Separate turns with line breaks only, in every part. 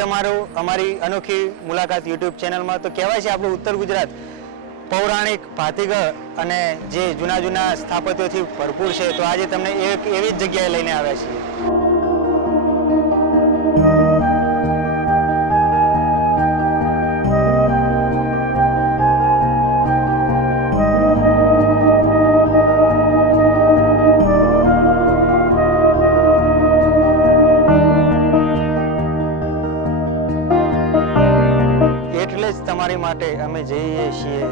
તમારું, અમારી અનોખી મુલાકાત યુટ્યુબ ચેનલમાં તો કહેવાય છે આપણું ઉત્તર ગુજરાત પૌરાણિક ભાતીગળ અને જે જૂના જૂના સ્થાપત્યોથી ભરપૂર છે. તો આજે તમને એક એવી જ જગ્યાએ લઈને આવ્યા છીએ. માટે અમે જઈએ છીએ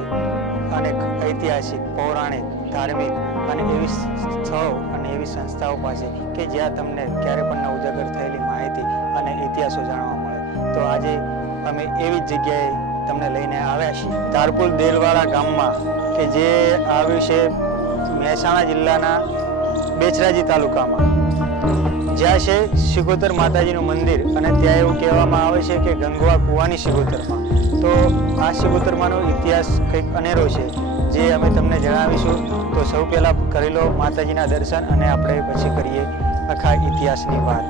અનેક ઐતિહાસિક, પૌરાણિક, ધાર્મિક અને એવી સ્થળો અને એવી સંસ્થાઓ પાસે કે જ્યાં તમને ક્યારે પણ ઉજાગર થયેલી માહિતી અને ઇતિહાસો જાણવા મળે. તો આજે અમે એવી જ જગ્યાએ તમને લઈને આવ્યા છીએ. ધારપુર દેલવાડા ગામમાં કે જે આવ્યું છે મહેસાણા જિલ્લાના બેચરાજી તાલુકામાં. જ્યાં છે શિગોતર માતાજીનું મંદિર અને ત્યાં એવું કહેવામાં આવે છે કે ગંગવા કુવાની શિગોતરમાં તો આ શિગોતરમાંનો ઇતિહાસ કંઈક અનેરો છે, જે અમે તમને જણાવીશું. તો સૌ પહેલાં કરી લો માતાજીના દર્શન અને આપણે પછી કરીએ આખા ઇતિહાસની વાત.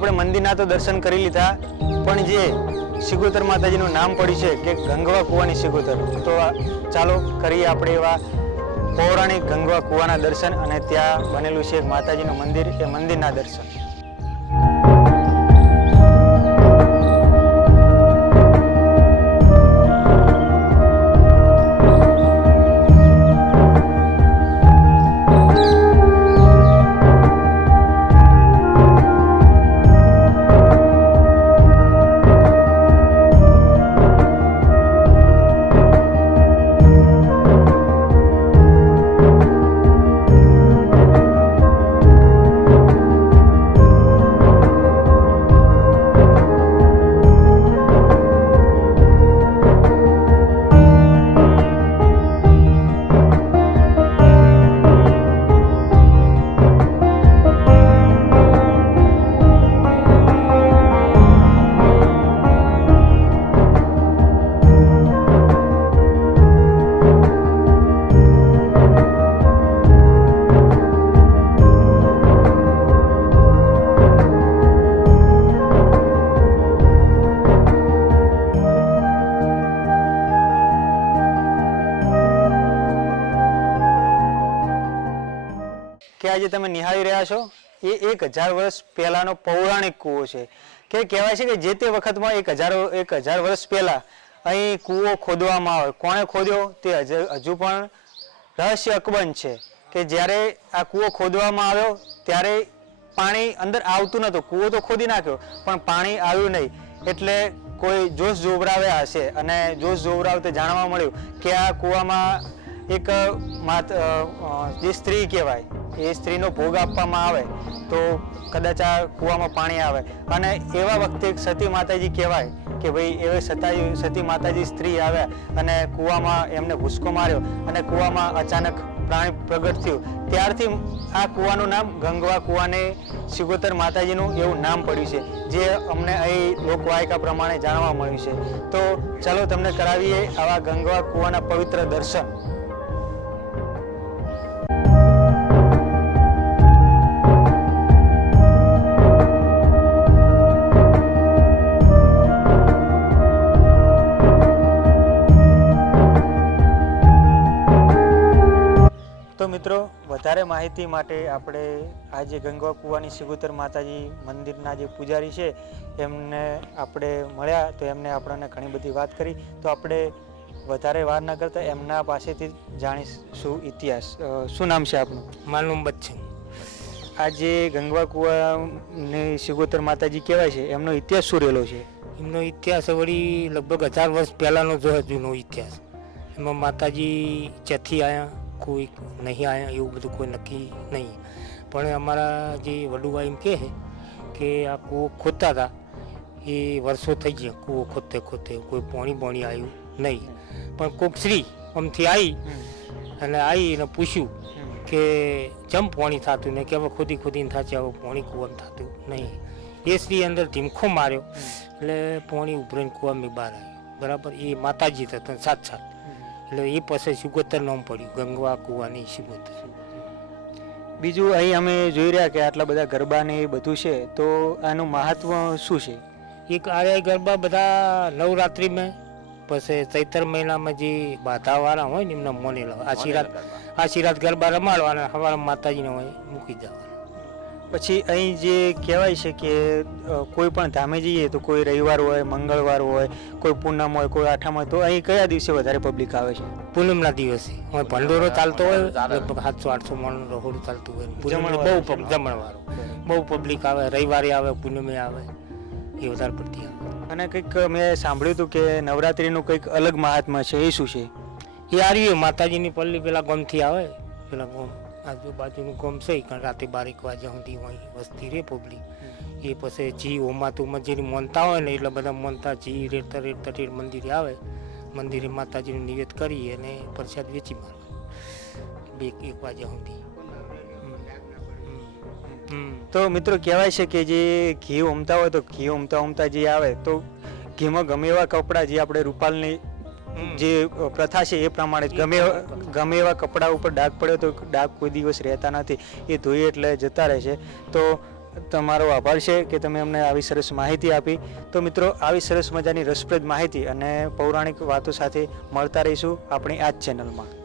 આપણે મંદિરના તો દર્શન કરી લીધા, પણ જે સિગોતર માતાજીનું નામ પડ્યું છે કે ગંગવા કુવાની સિગોતર તો ચાલો કરીએ આપણે એવા પૌરાણિક ગંગવા કુવાના દર્શન અને ત્યાં બનેલું છે માતાજીનું મંદિર, એ મંદિરના દર્શન. આજે તમે નિહાળી રહ્યા છો, એ એક હજાર વર્ષ પહેલાનો પૌરાણિક કૂવો છે. કે કહેવાય છે કે જે તે વખતમાં એક હજાર એક હજાર વર્ષ પહેલા અહીં કૂવો ખોદવામાં આવે કોણે ખોદ્યો? તે હજુ પણ રહસ્ય અકબંધ છે કે જ્યારે આ કૂવો ખોદવામાં આવ્યો, ત્યારે પાણી અંદર આવતું નહોતું. કૂવો તો ખોદી નાખ્યો, પણ પાણી આવ્યું નહીં. એટલે કોઈ જોશ જોબરાવ્યા હશે. અને જોશ જોબરાવતે જાણવા મળ્યું કે આ કૂવામાં એક જે સ્ત્રી કહેવાય એ સ્ત્રીનો ભોગ આપવામાં આવે તો કદાચ આ કૂવામાં પાણી આવે. અને એવા વખતે સતી માતાજી કહેવાય કે ભાઈ એવે સતાઈ સતી માતાજી સ્ત્રી આવ્યા અને કૂવામાં એમને ભૂસકો માર્યો અને કૂવામાં અચાનક પ્રાણી પ્રગટ થયું. ત્યારથી આ કૂવાનું નામ ગંગવા કૂવાને સિગોતર માતાજીનું એવું નામ પડ્યું છે, જે અમને અહીં લોકવાયકા પ્રમાણે જાણવા મળ્યું છે. તો ચાલો તમને કરાવીએ આવા ગંગવા કૂવાના પવિત્ર દર્શન. વધારે માહિતી માટે આપણે આજે ગંગા કુવાની સિગુતર માતાજી મંદિરના જે પૂજારી છે એમને આપણે મળ્યા તો એમને આપણને ઘણી બધી વાત કરી. તો આપણે વધારે વાર ન કરતા એમના પાસેથી જાણીશું ઇતિહાસ. શું નામ છે આપનું?
માલુમ બચ્ચન
આ જે ગંગવા કુવાની સિગોતર માતાજી કહેવાય છે એમનો ઇતિહાસ શું રહેલો છે?
એમનો ઇતિહાસ વળી લગભગ હજાર વર્ષ પહેલાંનો જો જૂનો ઇતિહાસ. એમાં માતાજી ચથી આવ્યા કોઈ નહીં આવ્યા એવું બધું કોઈ નક્કી નહીં. પણ અમારા જે વડુવા એમ કહે છે કે આ કૂવો ખોદતા હતા એ વર્ષો થઈ ગયા કૂવો ખોદતે ખોદતે કોઈ પોણી પોણી આવ્યું નહીં. પણ કોક શ્રી આમથી આવી અને આવીને પૂછ્યું કે જમ પોણી થતું ને કે હવે ખોદી ખોદીને છે હવે પોણી કૂવામાં થતું નહીં. એ શ્રી અંદર ધીમખો માર્યો. એટલે પોણી ઉભરીને કૂવામાં બહાર આવ્યું. બરાબર? એ માતાજી હતા સાત સાત. એટલે એ પાસે સુગોતર નામ પડ્યું ગંગવા કૂવાની સુગોતર.
બીજું અહીં અમે જોઈ રહ્યા કે આટલા બધા ગરબા ને એ બધું છે તો આનું મહત્વ શું છે?
એક આ ગરબા બધા નવરાત્રિમાં પછી ચૈતર મહિનામાં જે બાધાવાળા હોય ને એમના મોનેલા આશીર્વાદ આશીર્વાદ ગરબા. રમાડવાના સવારે માતાજીને હોય મૂકી જવાના
પછી અહીં જે કહેવાય છે કે કોઈ પણ ધામે જઈએ તો કોઈ રવિવાર હોય મંગળવાર હોય કોઈ પૂનમ હોય કોઈ આઠમ હોય તો અહીં કયા દિવસે વધારે પબ્લિક આવે છે?
પૂનમના દિવસે. હોય ભંડોરો ચાલતો હોય લગભગ સાતસો આઠસો માણસ રહોડું ચાલતું હોય. બહુ જમણવારો. બહુ પબ્લિક આવે રવિવારે આવે પૂનમે આવે એ વધારે પડતી આવે.
અને કંઈક મેં સાંભળ્યું હતું કે નવરાત્રિનું કંઈક અલગ મહાત્મા છે એ શું છે?
એ આર્યું માતાજીની પલ્લી પેલા ગમથી આવે પેલા ગમ. આજુબાજુનું ગમશે છે કારણ રાતે બારેક વાગ્યા સુધી હોય વસ્તી રે પબ્લિક એ પછી જી હોમાતુમાં જેની મોનતા હોય ને એટલે બધા મોનતા જી રેડતા રેડતા રેડ મંદિરે આવે મંદિરે માતાજીનું નિવેદ કરી અને પ્રસાદ વેચી મારે બે એક વાગ્યા સુધી.
તો મિત્રો કહેવાય છે કે જે ઘી ઉમતા હોય તો ઘી ઉમતા ઉમતા જે આવે તો ઘીમાં ગમે એવા કપડાં જે આપણે રૂપાલની. જે પ્રથા છે એ પ્રમાણે ગમે ગમે એવા કપડા ઉપર ડાઘ પડ્યો તો ડાઘ કોઈ દિવસ રહેતા નથી. એ ધોઈએ એટલે જતા રહે છે. તો તમારો આભાર છે કે તમે અમને આવી સરસ માહિતી આપી. તો મિત્રો આવી સરસ મજાની રસપ્રદ માહિતી અને પૌરાણિક વાતો સાથે મળતા રહીશું આપણી આ જ ચેનલમાં.